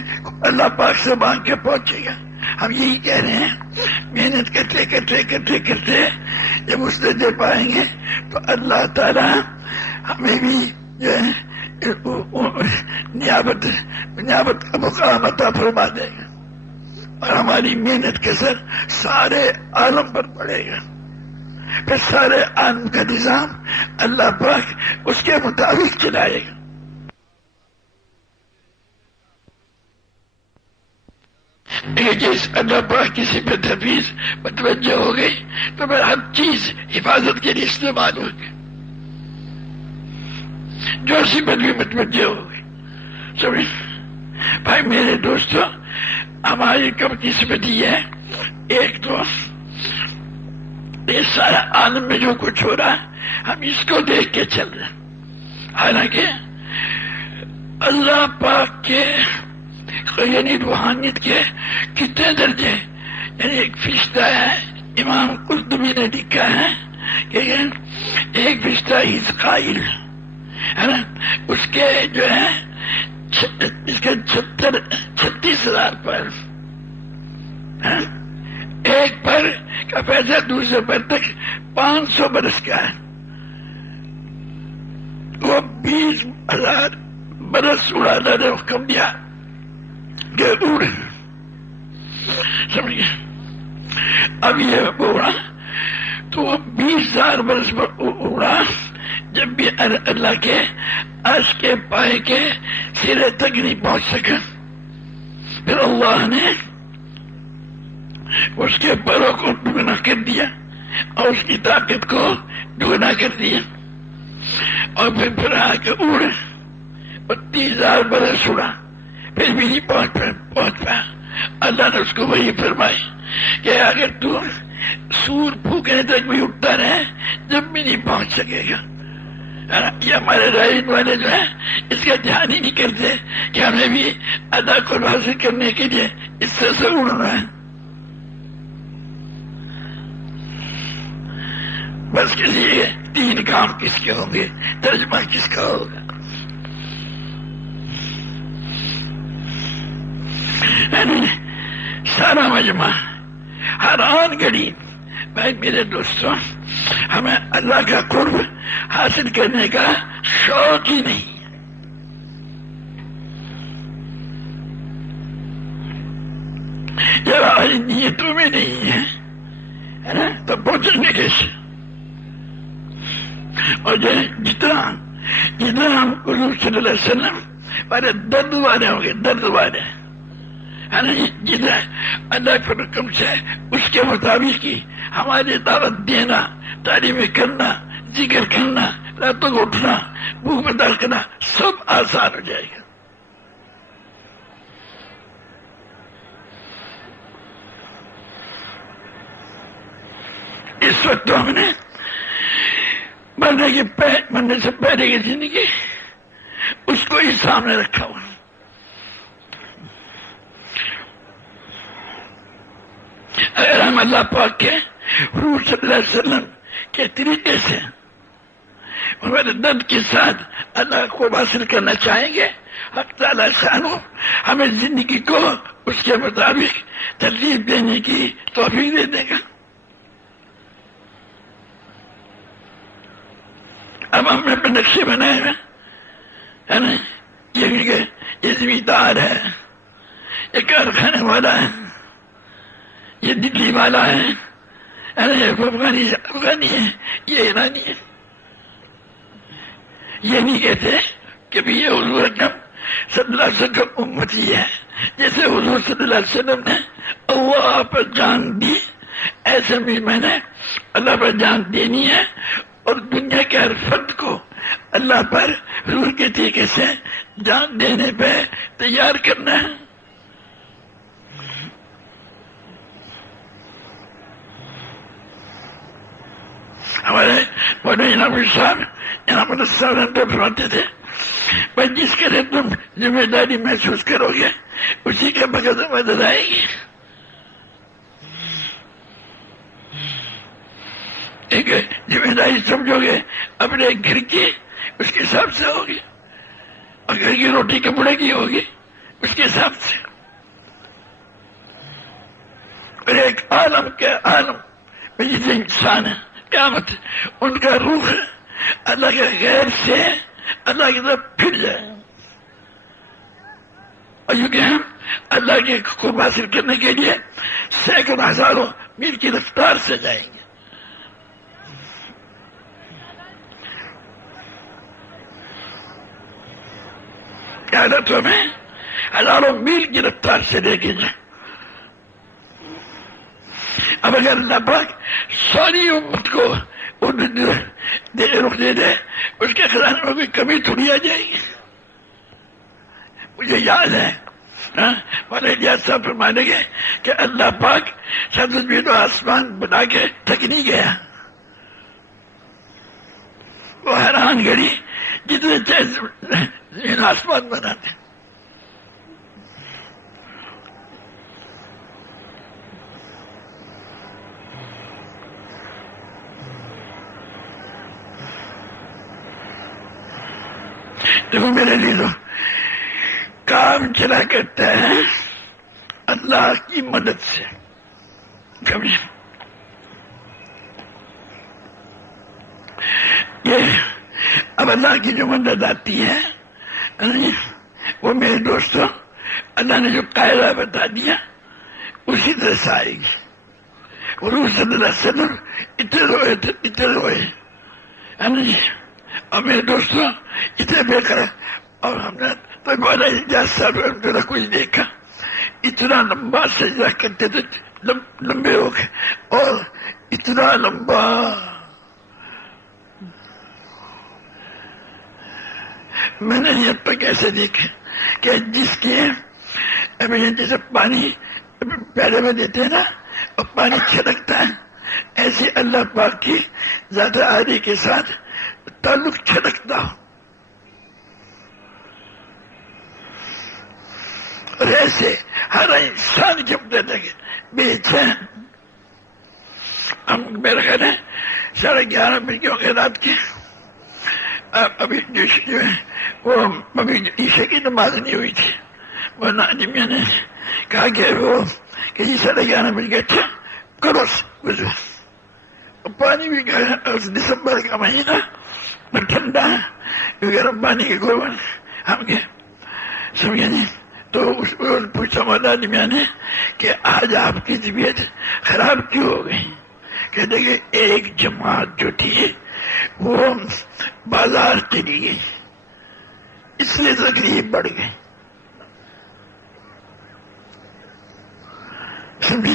اللہ پاک سے مانگ کے پہنچے گا. ہم یہی کہہ رہے ہیں محنت کرتے جب اس سے دے پائیں گے تو اللہ تعالی ہمیں بھی جو ہے نیابت کا مقام عطا فرما دے گا اور ہماری محنت کا اثر سارے عالم پر پڑے گا. پھر سارے عالم کا نظام اللہ پاک اس کے مطابق چلائے گا. جس اللہ پاک کسی پہ تفیظ متوجہ ہو گئی تو پھر ہر چیز حفاظت کے لیے استعمال ہوگی. جو صفت بھی متوجہ ہو گئی. سمجھ بھائی میرے دوستوں ہماری کم قسمتی ہے. ایک تو یہ سارا عالم میں جو کچھ ہو رہا ہے ہم اس کو دیکھ کے چل رہے ہیں. حالانکہ اللہ پاک کے یعنی روحانیت کے کتنے درجے، یعنی ایک فرشتہ ہے، امام قرطبی نے لکھا ہے کہ ایک فرشتہ ہز قائل ہے نا، اس کے جو ہے اس کے 36,000 پر، ایک پر کا پیسہ دوسرے پر تک 500 برس کا ہے، وہ 20,000 برس اڑانا نے حکم دیا کہ اڑ. سمجھ گئے؟ اب یہ اڑا تو وہ 20,000 برس پر اڑا، جب بھی اللہ کے عرش کے پائے کے سرے تک نہیں پہنچ سکا. پھر اللہ نے اس کے پروں کو دگنا کر دیا اور اس کی طاقت کو دگنا کر دیا، اور پھر آ کے اڑ 30,000 برس اڑا، پھر بھی نہیں پہنچ پایا. اللہ نے اس کو وہی فرمائی کہ اگر تو سور پھونکنے تک بھی اٹھتا رہے جب بھی نہیں پہنچ سکے گا. یہ ہمارے رائن والے جو ہیں اس کا دھیان ہی نہیں کرتے کہ ہمیں بھی ادا کو حاصل کرنے کے لیے اس سے اڑنا ہے. بس کسی 3 کام کس کے ہوں گے، ترجمہ کس کا ہوگا. سارا مجمع ہر آن گھڑی. بھائی میرے دوستوں، ہمیں اللہ کا قرب حاصل کرنے کا شوق ہی نہیں ہے. جب آج نیتوں میں نہیں ہے نا تو پہنچیں گے کیسے؟ اور جتنا ہم حضور صلی اللہ علیہ وسلم والے درد والے ہوں گے، درد والے ہے نا، جتنا اللہ کے حکم سے اس کے مطابق کی ہماری دعوت دینا، تعلیم کرنا، ذکر کرنا، راتوں کو اٹھنا، بھوک برداشت کرنا، سب آسان ہو جائے گا. اس وقت تو ہم نے مرنے سے پہلے کی زندگی اس کو ہی سامنے رکھا ہوا. اگر ہم اللہ پاک کے حضور صلی اللہ علیہ وسلم کے طریقے سے ہمارے درد کے ساتھ اللہ کو حاصل کرنا چاہیں گے، حق تعالیٰ شانو ہمیں زندگی کو اس کے مطابق ترتیب دینے کی توفیق دے دے گا. اب ہم نے اپنے نقشے بنائے ہوئے ہے نا، یہ زمیندار ہے، یہ کارخانے والا ہے، یہ دلی والا ہے، یہ افغانی ہے، یہ ایرانی ہے. یہ نہیں کہتے کہ بھی یہ حضور اکرم صلی اللہ علیہ وسلم کا امتی ہے. جیسے حضور صلی اللہ علیہ وسلم نے اللہ پر جان دی، ایسے بھی میں نے اللہ پر جان دینی ہے، اور دنیا کے ہر فرد کو اللہ پر حضور کے طریقے سے جان دینے پہ تیار کرنا ہے. ہمارے مولانا صاحب فرماتے تھے بھائی جس کے لیے تم ذمہ داری محسوس کرو گے اسی کے بغیر مدد آئے گی. ایک ذمہ داری سمجھو گے اپنے گھر کی، اس کے حساب سے ہوگی، اور گھر کی روٹی کپڑے کی ہوگی اس کے حساب سے. اور ایک عالم کے عالم میں جتنے انسان ہیں قیامت ان کا روح اللہ کے غیر سے اللہ کی طرف پھر جائے. اور کیونکہ ہم اللہ کے قرب حاصل کرنے کے لیے سینکڑوں ہزاروں میل کی رفتار سے جائیں گے. قیادت ہمیں ہزاروں میل کی رفتار سے لے کے جائیں. اب اگر اللہ پاک ساری امت کو رخ دے دے اس کے خزانے میں کوئی کمی تھوڑی آ جائے گی. مجھے یاد ہے ہمارے جیسا فرمانے گے کہ اللہ پاک سب زمین و آسمان بنا کے تھک نہیں گیا، وہ حیران گری جتنے چاہے زمین آسمان بناتے. دیکھو میرے لیے کام چلا کرتا ہے اللہ کی مدد سے. کبھی یہ اب اللہ کی جو مدد آتی ہے وہ میرے دوستوں اللہ نے جو قاعدہ بتا دیا اسی طرح سے آئے گی. حضور صلی اللہ علیہ وسلم اتنے روئے اور میرے دوستوں اتنے بے قرار. اور ہم نے تو مولانا اجاز صاحب نے کچھ دیکھا اتنا لمبا سجدہ کرتے تھے، لمبے ہو گئے اور اتنا لمبا. میں نے یہ پہ کیسے دیکھے کہ جس کے جیسے پانی پہلے میں دیتے ہیں نا اور پانی چھلکتا ہے، ایسے اللہ پاک کی ذات عالی کے ساتھ تعلق چھلکتا ہو. اور ایسے ہر انسان کے لگے بے چین. ہم میرا خیال ہے 11:30 بجے ہو گئے رات کے. ابھی جو ہے وہ ابھی عشاء کی نماز نہیں ہوئی تھی. وہ ناجمیہ نے کہا کہ وہ کہ 11:30 بج گئے تھے کرو وضو. پانی بھی دسمبر کا مہینہ ٹھنڈا ہے، گرم پانی کے گوبر ہم گئے سمجھے نہیں. تو پوچھا مولانا میاں نے کہ آج آپ کی طبیعت خراب کیوں ہو گئی؟ کہتے کہ ایک جماعت جو تھی وہ بازار چلی گئی، اس لیے تکلیف بڑھ گئی. سمجھے؟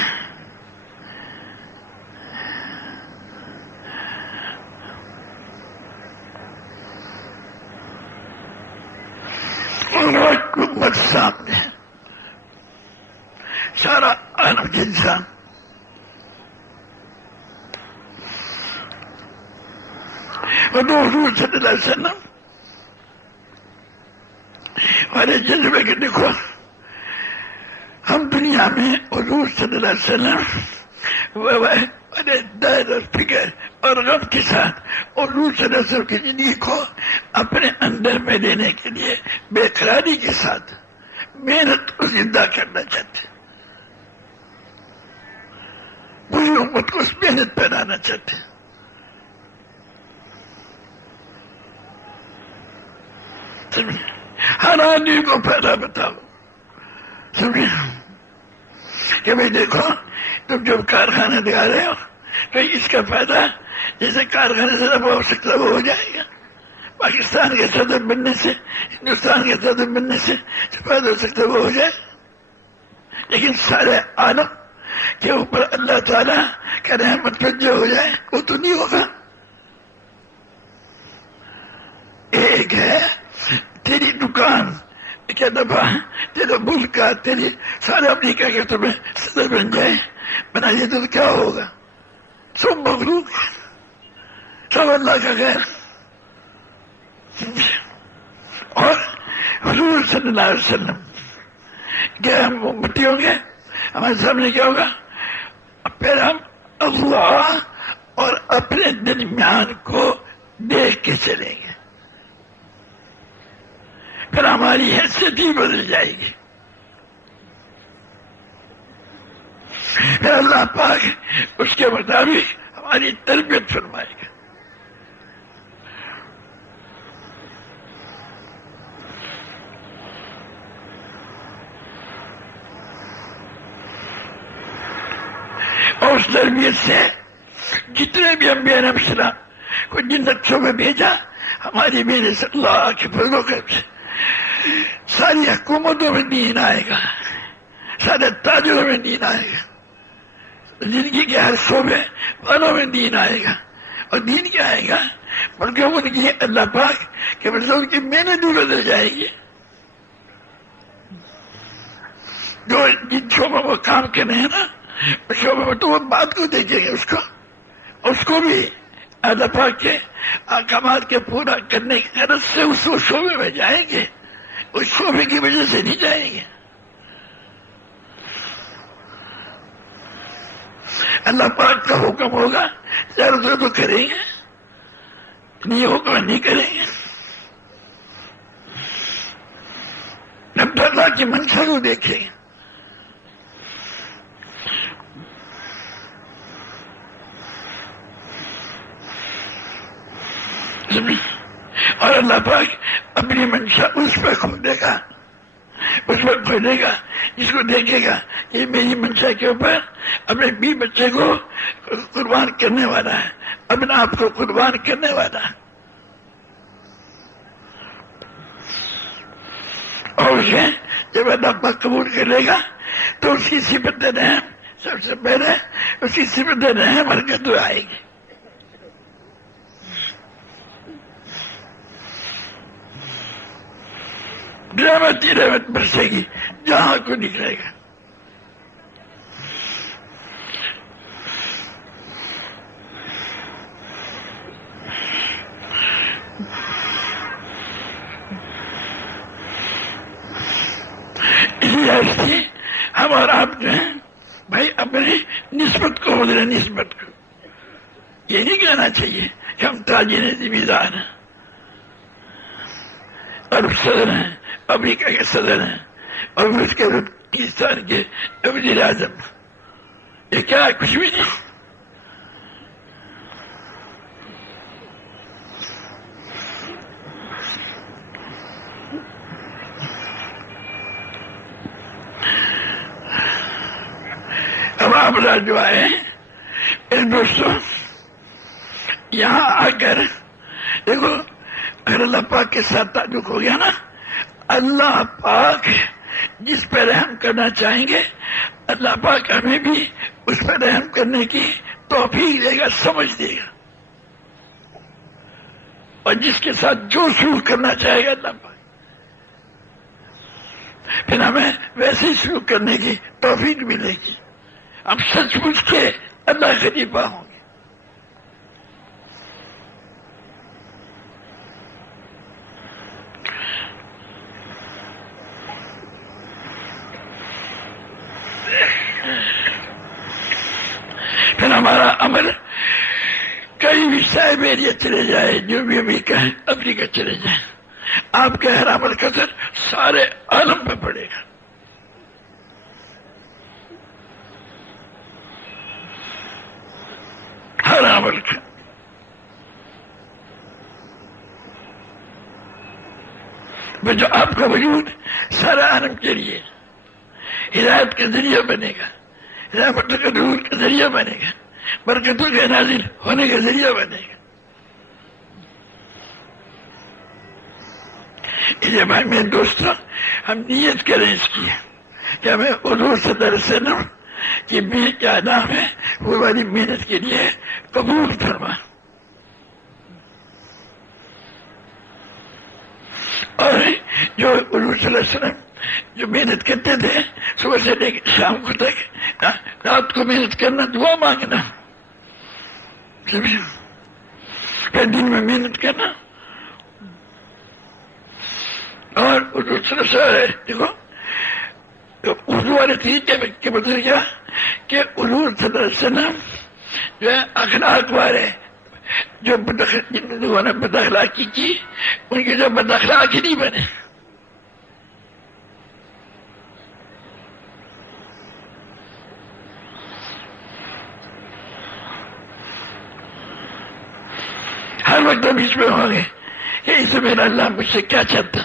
حکومت سامنے سارا عالم کے انسان حضور صلی اللہ علیہ وسلم ہمارے جذبے کے دیکھو ہم دنیا میں حضور صلی اللہ علیہ وسلم دائر اور فکر اور غم کے ساتھ حضور صلی اللہ علیہ وسلم کی زندگی کو اپنے اندر میں لینے کے لیے بے قراری کے ساتھ محنت کو زندہ کرنا چاہتے، پوری امت کو اس محنت پہ لانا چاہتے. ہر آدمی کو پہلا بتاؤ سمجھے کہ بھائی دیکھو تم جب کارخانے لگا رہے ہو تو اس کا فائدہ جیسے کارخانے سے نفع ہو سکتا وہ ہو جائے گا. پاکستان کے صدر بننے سے، ہندوستان کے صدر بننے سے جو فائدہ ہو سکتا وہ ہو جائے، لیکن سارے عالم کے اوپر اللہ تعالیٰ کا رحمت جو ہو جائے وہ تو نہیں ہوگا. ایک ہے تیری دکان کیا دفعہ تیرا ملک کا تیری سارے امریکہ کے تمہیں صدر بن جائے بنائیے تو کیا ہوگا؟ سب مخلوق سب اللہ کا خیر. اور حضور صلی اللہ علیہ وسلم کیا ہم امتی ہوں گے؟ ہمارے سامنے کیا ہوگا؟ پھر ہم اللہ اور اپنے درمیان کو دیکھ کے چلیں گے، پھر ہماری حیثیت ہی بدل جائے گی. پھر اللہ پاک اس کے مطابق ہماری تربیت فرمائے گا. اور اس تربیت سے جتنے بھی انبیاء علیہ السلام کو جن نقشوں میں بھیجا ہماری میرے صلی اللہ کے فضل و کرم سے ساری حکومتوں میں دین آئے گا، سارے تاجروں میں دین آئے گا، زندگی کے ہر شعبے والوں میں دین آئے گا. اور دین کیا آئے گا؟ بلکہ ان کی اللہ پاک کہ ان کی محنت بھی بدل جائے گی. جو جن شعبوں میں کام کرنے ہیں نا اس شعبوں میں تو وہ بات کو دیکھیں گے، اس کو بھی اللہ پاک کے احکامات کے پورا کرنے کی غرض سے اس شعبے میں جائیں گے، اس شعبے کی وجہ سے نہیں جائیں گے۔ اللہ پاک کا حکم ہوگا ضرور تو کریں گے، نہیں ہوگا نہیں کریں گے۔ اللہ کی منشا کو دیکھیں گے۔ اور اللہ پاک اپنی منشا اس پہ کھولے گا، جس کو دیکھے گا یہ میری منشا کے اوپر اپنے بی بچے کو قربان کرنے والا ہے، اپنے آپ کو قربان کرنے والا ہے، اور اسے جب اللہ پاک قبول کر لے گا تو اسی صفت رحم سب سے پہلے اسی صفت رحم حرکت آئے گی۔ رحمت برسے گی جہاں کو نکلے گا۔ اسی ہم اور آپ جو ہیں بھائی اپنی نسبت کو بدلے، نسبت کو یہ نہیں کہنا چاہیے کہ ہم تاجر ذمہ دار ہیں اور صدر ہیں، امریکہ کے صدر ہیں اور اس کے پاکستان کے وزیر اعظم، یہ کیا ہے؟ کچھ بھی نہیں۔ اب آپ جو آئے دوستوں یہاں آ کر دیکھو، اگر اللہ پاک کے ساتھ تعلق ہو گیا نا، اللہ پاک جس پہ رحم کرنا چاہیں گے اللہ پاک ہمیں بھی اس پہ رحم کرنے کی توفیق دے گا، سمجھ دے گا، اور جس کے ساتھ جو سلوک کرنا چاہے گا اللہ پاک پھر ہمیں ویسے ہی سلوک کرنے کی توفیق ملے گی، ہم سچ مچ کے اللہ خلیفہ ہوں گے۔ پھر ہمارا عمل کہیں بھی سائبیریا چلے جائے، جو بھی امریکہ ہے، افریقہ چلے جائے، آپ کا ہر عمل کا اثر سارے عالم پہ پڑے گا۔ ہر عمل کا جو آپ کا وجود سارا عالم کے لیے ہدایت کا ذریعہ بنے گا، رحمت کا نور کا ذریعہ بنے گا، برکتوں کے نازل ہونے کا ذریعہ بنے گا۔ یہ بھائی میرے دوستوں، ہم نیت کریں اس کی کہ ہمیں حضور صلی اللہ علیہ وسلم کی بھی کیا نام ہے وہ والی محنت کے لیے قبول فرما، اور جو حضور صلی اللہ علیہ وسلم جو محنت کرتے تھے صبح سے لے کے شام کو تک، رات کو محنت کرنا، دعا مانگنا، پھر دن میں محنت کرنا، اور حضور صلی اللہ علیہ وسلم دیکھو اردو والے طریقے کے بدل گیا کہ حضور صلی اللہ علیہ وسلم جو ہے اخلاق والے، جو جن لوگوں نے بد اخلاقی کی ان کے جو بد اخلاق ہی نہیں بنے۔ ہر وقت ہم اس میں ہوں گے کہ اس میں اللہ مجھ سے کیا چاہتا،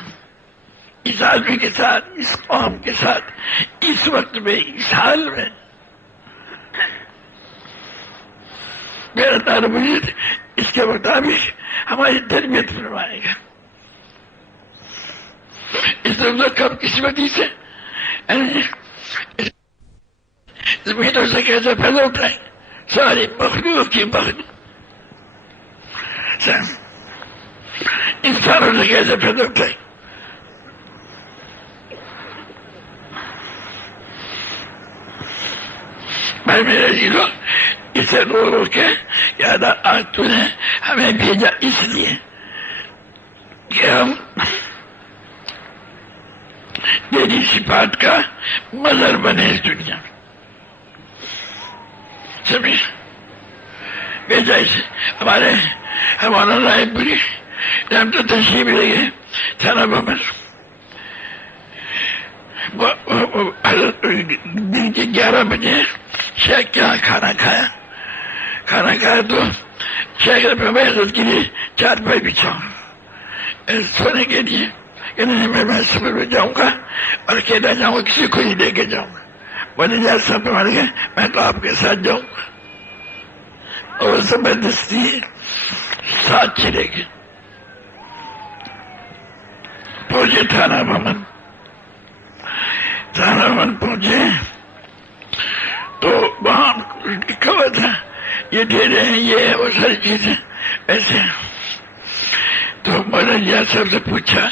اس آدمی کے ساتھ، اس قوم کے ساتھ، اس وقت میں، اس حال میں میرا تعالیٰ مجید اس کے مطابق ہماری تربیت فرمائے گا۔ اس طرح کم قسمتی سے زمینوں سے کیسے پیدا اٹھائیں ساری مخلوق کی مخلوق، انسانوں سے کیسے پیدا اٹھائیں، اے میرے جیلو اسے رو رو کے یاد آج تو نے ہمیں بھیجا اس لیے کہ ہم تیری صفات کا مظہر بنے اس دنیا میں. سمجھ بھیجا اسے. ہمارا رائے پوری ہم تو تشریف لے گئے تھانہ بمر. دن کے 11 بجے شیخ کے یہاں کھانا کھایا تو شیخ نے فرمایا حضرت کے لیے 4 پائی بچھاؤں سونے کے لیے کہ نہیں میں سفر میں جاؤں گا اور اکیلا جاؤں گا, کسی کو نہیں لے کے جاؤں گا. بولے جا سب مر گئے, میں تو آپ کے ساتھ جاؤں گا. اور زبردستی ساتھ چلے گئے. پہنچے تھانہ بھون پہنچے تو وہاں لکھا ہوا تھا یہ دے رہے ہیں, یہ ہے وہ ساری چیزیں ایسے. تو مولانا صاحب سے پوچھا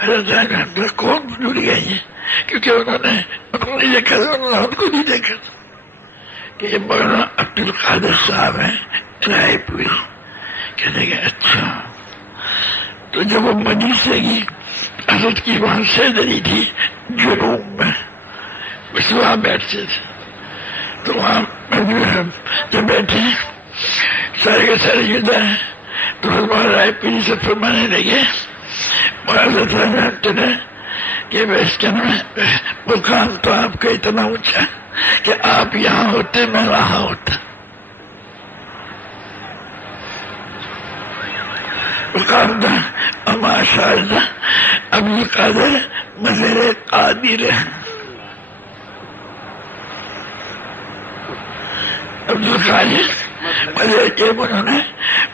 حضرت کون بھول گیا یہ, کیونکہ انہوں نے دیکھا تھا, انہوں نے ہم کو نہیں دیکھا تھا کہ یہ مولانا عبد القادر صاحب ہیں رائے پوری. کہنے گا اچھا. تو جب وہ مدینہ سے گئی حضرت کی وہاں سیدری تھی جنوب میں, بس وہاں بیٹھتے تھے. تو وہاں جب بیٹھے سارے کے سارے جدا ہیں تو ہمارا رائے پوری سے فرمانے لگے کہ اس کے مقام تو آپ کا اتنا اونچا کہ آپ یہاں ہوتے میں وہاں ہوتا. مقام تھا ماشاء اللہ عبد القادر مظہر قادر ہے. عبد القادر مظہر کے انہوں نے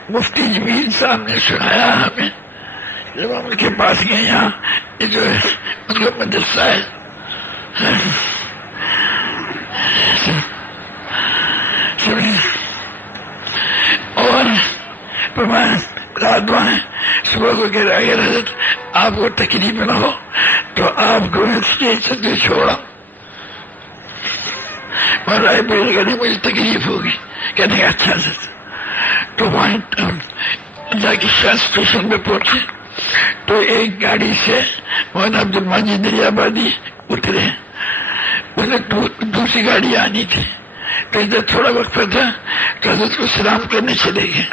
مفتی جمیل صاحب نے سنایا ہمیں جب ہم ان کے پاس گئے. یہاں یہ جو ہے ان کا مدرسہ ہے اور رات وہاں صبح کو کہہ رہا اگر حضرت آپ کو تکلیف نہ ہو تو آپ کو اسٹیج سے چھوڑا. اور رائے پوری کہنے مجھے تکلیف ہوگی. کہنے کا اچھا حضرت. تو وہاں اللہ کی شاہ اسٹیشن پہ پہنچے تو ایک گاڑی سے مولانا عبد المجید دریا آبادی اترے. دوسری گاڑی آنی تھی تو ادھر تھوڑا وقت تھا تو حضرت کو سلام کرنے چلے گئے.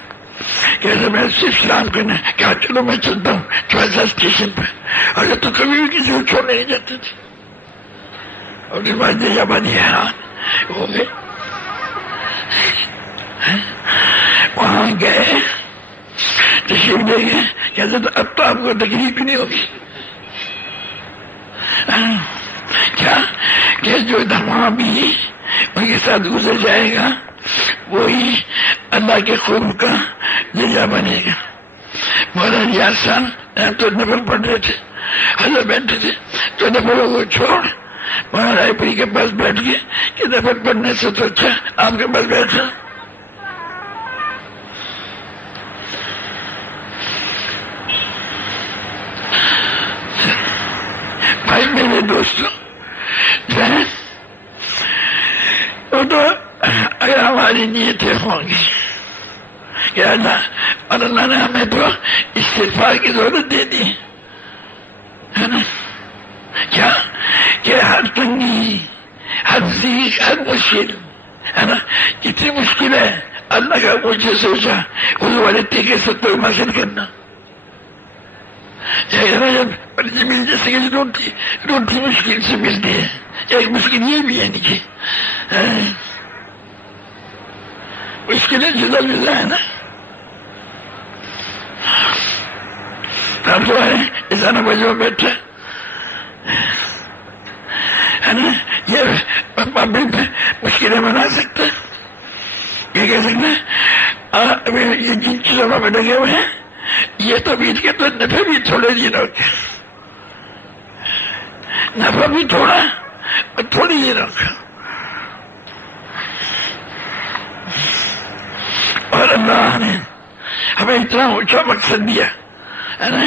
کہتے میں صرف سلام کرنا, کہا چلو میں چلتا ہوں چوائسا اسٹیشن پہ. حضرت تو کبھی بھی کسی کو چھوڑنے نہیں جاتے تھے. عبد المجید دریا آبادی حیران ہو گئے. وہاں گئے تشریف لے گئے. کہتے تو اب تو آپ کو تکلیف نہیں ہوگی. کیا کہ جو دھما بھی ان کے ساتھ گزر جائے گا وہی اللہ کے خوب کا ذریعہ بنے گا. مولانا ریاض صاحب تو نفل پڑھ رہے تھے, حضرت بیٹھے تھے تو نفلوں کو چھوڑ مولانا رائے پوری کے پاس بیٹھ گئے کہ نفل پڑھنے سے تو اچھا آپ کے پاس بیٹھا. بھائی میرے دوستوں وہ تو اگر ہماری نیتیں ہوں گی کہ اللہ نے ہمیں تو استغفار کی ضرورت دے دی ہے نا. کیا کہ ہر تنگی ہر ضیق ہر مشکل ہے نا, کتنی مشکل ہے اللہ کا مجھے سوچا اس والے طریقے سے تو حاصل کرنا. زمین جیسے کہ روٹی مشکل سے ملتی ہے, ایک مشکل یہ بھی ہے کہ مشکلیں جدا جدا ہے نا. آپ تو ہے انسان بجو بیٹھا ہے نا, یہ پبلک میں مشکلیں بنا سکتے یہ کہہ سکتے یہ جن چیزوں میں لگے ہوئے ہیں یہ تو بیچ کے تو نفع بھی تھوڑے دنوں کے, نفع بھی تھوڑا اور تھوڑی دنوں کا. اور اللہ نے ہمیں اتنا اونچا مقصد دیا ہے نا,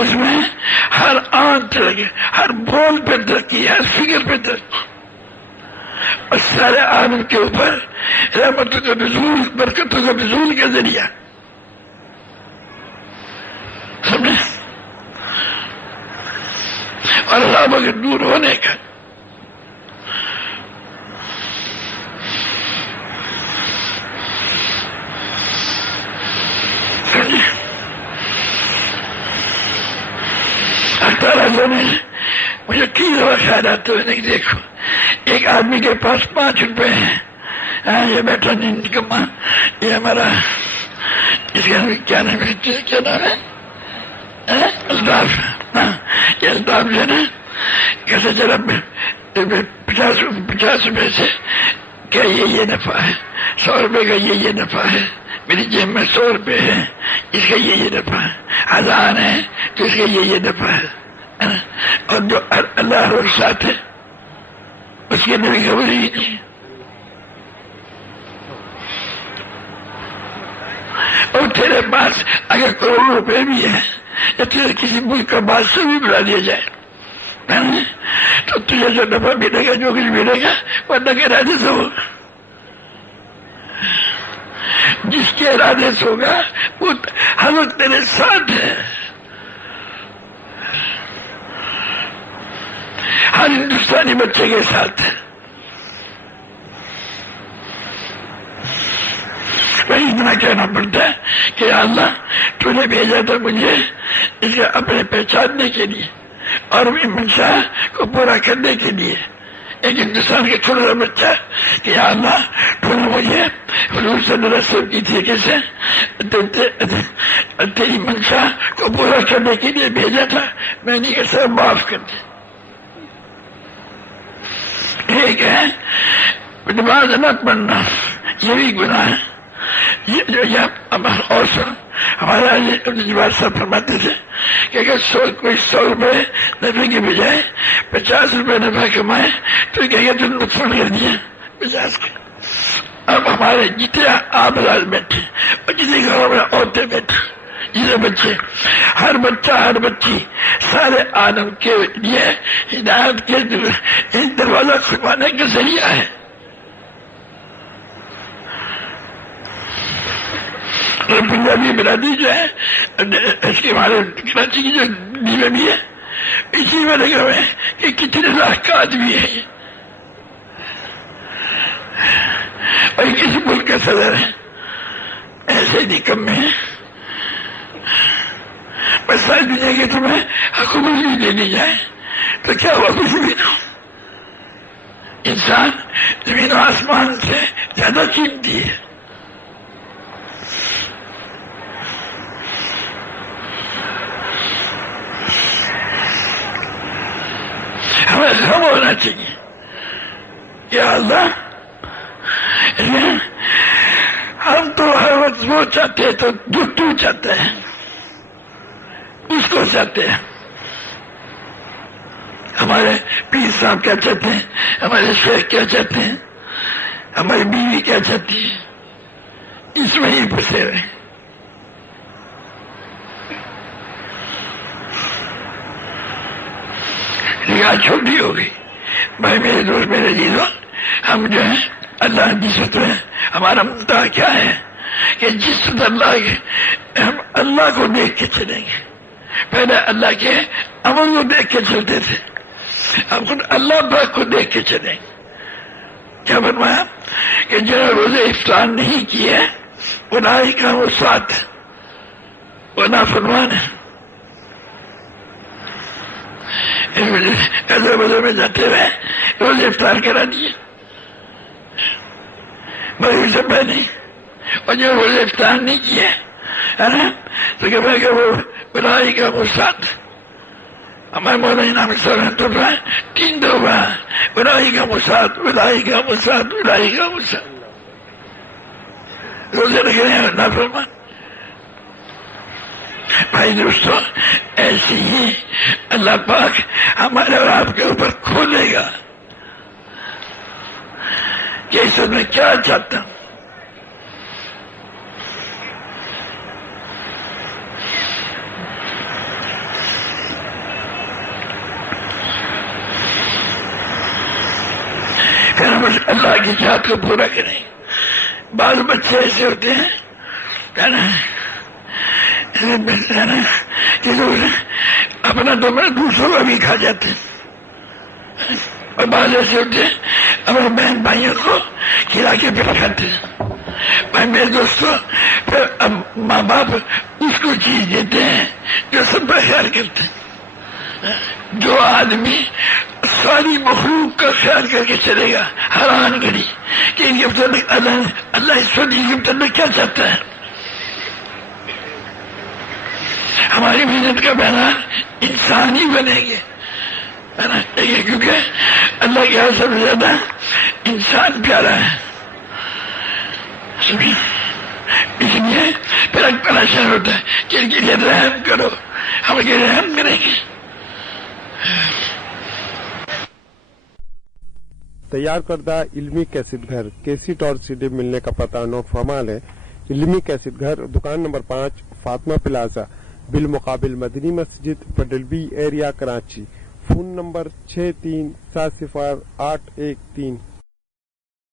اس میں ہر آنکھ لگے, ہر بول پہ ترقی, ہر فکر پہ ترقی. اور سارے عالم کے اوپر رحمتوں کا نزول، برکتوں کا نزول کا ذریعہ، سمجھے، اور عذابوں کے دور ہونے کا۔ اللہ نے مجھے 3 دفعہ خیال آتے ہوئے نہیں، دیکھو ایک آدمی کے پاس 5 روپے ہیں، یہ بیٹھا نہیں نکما، یہ ہمارا اس کا کیا نام ہے، الطاف، یہ الطاف جو ہے نا، کیسے چلا 50 روپے سے کیا یہ نفع ہے، 100 روپے کا یہ نفع ہے، میری جیب میں 100 روپے ہے، اس کا یہ نفع ہے، 1000 ہے تو اس کا یہ نفع ہے، اور جو اللہ اور ساتھ ہے اس کے نبی خبر ہی نہیں۔ اور تیرے پاس اگر کروڑ روپے بھی ہے یا تیرے کسی ملک کا بادشاہ بھی بلا دیا جائے تو تجھے جو نفع ملے گا، جو کچھ ملے گا وہ اللہ کے ارادے سے ہوگا، جس کے ارادے سے ہوگا وہ حضرت تیرے ساتھ ہے۔ ہر ہندوستانی بچے کے ساتھ وہی اتنا کہنا پڑتا ہے کہ یا اللہ تو نے بھیجا تھا مجھے اس کے اپنے پہچاننے کے لیے اور اپنی منشا کو پورا کرنے کے لیے۔ ایک ہندوستان کے چھوٹا سا بچہ کہ یا اللہ تو نے مجھے حضور صلی اللہ علیہ وسلم کی طریقے سے تیری منشا کو پورا کرنے کے لیے بھیجا تھا، میں نہیں کر سکتا، معاف کر دے۔ ایک ہے نماز نہ پڑھنا، یہ بھی گناہ ہے۔ یہ جو اور ہمارا جواب صاحب فرماتے تھے کہ اگر کوئی 100 روپے نفع کے بجائے 50 روپے نفع کمائے تو کہے گا تم نقصان کر دیا 50 کا۔ اب ہمارے جتنے آباد بیٹھے اور جتنے گھروں میں عورتیں بیٹھے، جتنے بچے، ہر بچہ ہر بچی سارے عالم کے لیے ہدایت کے دروازہ کھلوانے کا ذریعہ ہے۔ اور پنجابی برادری جو ہے اس کے ہمارے کراچی کی جو نیلے بھی ہے، اسی میں لگے ہوئے ہیں کہ کتنے لاکھ کا آدمی ہے یہ، اور کسی ملک کا صدر ہے، ایسے نکمے ہیں۔ بس ساری دنیا کے تمہیں حکومت بھی دے دی جائے تو کیا ہوا، کچھ بھی نہ ہو۔ انسان زمین و آسمان سے زیادہ قیمتی ہے۔ ہمیں غم ہونا چاہیے کہ اللہ ہم تو ہر وقت وہ چاہتے ہیں تو جو تو چاہتے ہیں اس کو چاہتے ہیں۔ ہمارے پیر صاحب کیا چاہتے ہیں، ہمارے شیخ کیا چاہتے ہیں، ہماری بیوی کیا چاہتی ہے، اس میں ہی پھنسے ہوئے۔ نگاہ چھوٹی ہو گئی۔ بھائی میرے دوست، میرے عزیزوں، ہم جو ہیں اللہ جس وقت میں ہمارا مدعا کیا ہے کہ جس وقت ہم اللہ کو دیکھ کے چلیں گے۔ پہلے اللہ کے عمل کو دیکھ کے چلتے تھے، ہم خود اللہ پاک کو دیکھ کے چلیں گے۔ کیا فرمایا کہ جنہوں نے روزے افطار نہیں کیے اولئک هم الصاد، وہ نافرمان ہے۔ ایسے بدل میں جاتے ہوئے روزے افطار کرا دیے، مگر سے پہلے، اور جو روزے افطار نہیں کیے ہے نا تو کہ وہ اولئک هم الصاد۔ ہمارے مولانا نام رحمۃ اللہ 3 دفعہ اولئک هم الصاد، اولئک هم الصاد، اولئک هم الصاد، روزے رکھ رہے ہیں نافرمان۔ بھائی دوستو، ایسی ہی اللہ پاک ہمارے اور آپ کے اوپر کھولے گا کہ اس میں کیا چاہتا ہوں۔ پھر ہم اللہ کی چاہت کو پورا کریں. بعض بچے ایسے ہوتے ہیں کہ اپنا تو دوسروں کا بھی کھا جاتے ہیں، اور بعض ایسے ہوتے ہیں اپنے بہن بھائیوں کو کھلا کے پھر کھاتے ہیں. بھائی میرے دوستوں، پھر اب ماں باپ اس کو چیز دیتے ہیں جو سب کا خیال کرتے ہیں. جو آدمی ساری مخلوق کا خیال کر کے چلے گا حیران کری کہ ان کے متعلق اللہ اس وقت ان کے متعلق کیا چاہتا ہے. ہماری محنت کا بہرحال انسان ہی بنے گے، کیونکہ اللہ کے یہاں سب سے زیادہ انسان پیارا ہے. اس لیے پھر پریشان ہوتا ہے کہ ان کے لیے رحم کرو، ہم ان کے رحم کریں گے. تیار کردہ علمی کیسٹ گھر کیسٹ اور CD ملنے کا پتہ نو فرمال ہے. علمی کیسٹ گھر، دکان نمبر 5، فاطمہ پلازا، بالمقابل مدنی مسجد، پڈلبی ایریا، کراچی. Phone number 63708113.